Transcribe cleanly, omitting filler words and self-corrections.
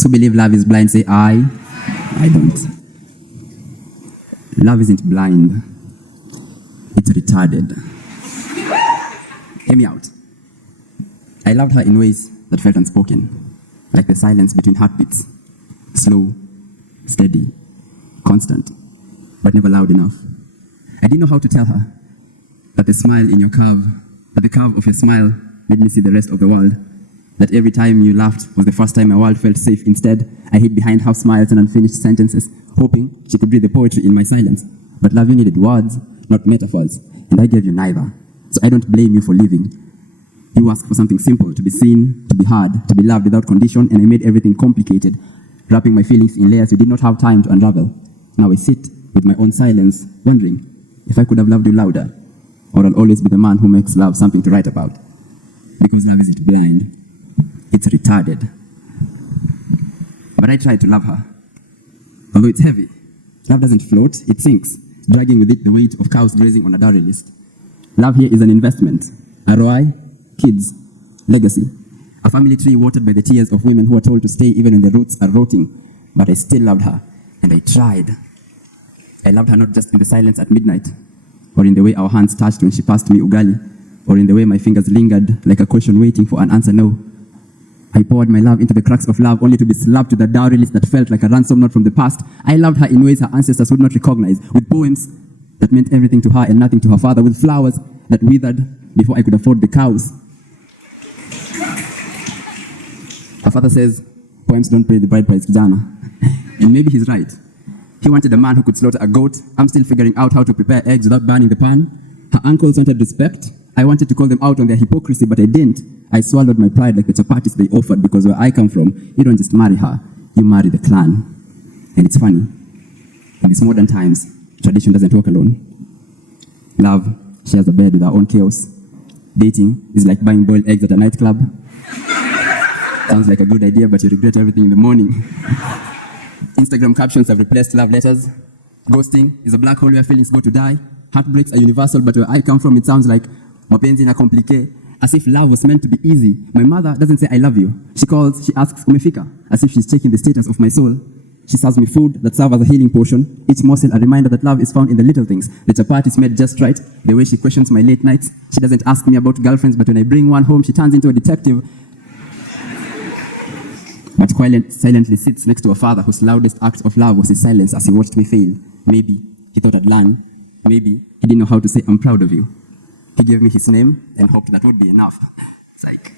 Those who believe love is blind say, I don't. Love isn't blind. It's retarded. Hear me out. I loved her in ways that felt unspoken, like the silence between heartbeats. Slow, steady, constant, but never loud enough. I didn't know how to tell her that the curve of your smile made me see the rest of the world. That every time you laughed was the first time my world felt safe. Instead, I hid behind half smiles and unfinished sentences, hoping she could read the poetry in my silence. But love, you needed words, not metaphors, and I gave you neither. So I don't blame you for leaving. You asked for something simple, to be seen, to be heard, to be loved without condition, and I made everything complicated, wrapping my feelings in layers you did not have time to unravel. Now I sit with my own silence, wondering if I could have loved you louder, or I'll always be the man who makes love something to write about. Because love isn't blind, it's retarded. But I tried to love her. Although it's heavy, love doesn't float, it sinks, dragging with it the weight of cows grazing on a dowry list. Love here is an investment. ROI, kids, legacy. A family tree watered by the tears of women who are told to stay even when the roots are rotting. But I still loved her, and I tried. I loved her not just in the silence at midnight, or in the way our hands touched when she passed me ugali, or in the way my fingers lingered like a question waiting for an answer no. I poured my love into the cracks of love only to be slapped with a dowry list that felt like a ransom note from the past. I loved her in ways her ancestors would not recognize, with poems that meant everything to her and nothing to her father, with flowers that withered before I could afford the cows. Her father says, poems don't pay the bride price, kijana. And maybe he's right. He wanted a man who could slaughter a goat. I'm still figuring out how to prepare eggs without burning the pan. Her uncles wanted respect. I wanted to call them out on their hypocrisy, but I didn't. I swallowed my pride like the chapatis they offered, because where I come from, you don't just marry her, you marry the clan. And it's funny, in these modern times, tradition doesn't work alone. Love shares a bed with our own chaos. Dating is like buying boiled eggs at a nightclub. Sounds like a good idea, but you regret everything in the morning. Instagram captions have replaced love letters. Ghosting is a black hole where feelings go to die. Heartbreaks are universal, but where I come from, it sounds like mapenzi na complique. As if love was meant to be easy. My mother doesn't say I love you. She asks umefika, as if she's checking the status of my soul. She serves me food that serves as a healing potion. Each morsel a reminder that love is found in the little things. The chapati is made just right. The way she questions my late nights. She doesn't ask me about girlfriends, but when I bring one home, she turns into a detective. But silently sits next to a father whose loudest act of love was his silence as he watched me fail. Maybe he thought I'd learn. Maybe he didn't know how to say, I'm proud of you. He gave me his name and hoped that would be enough. Psych.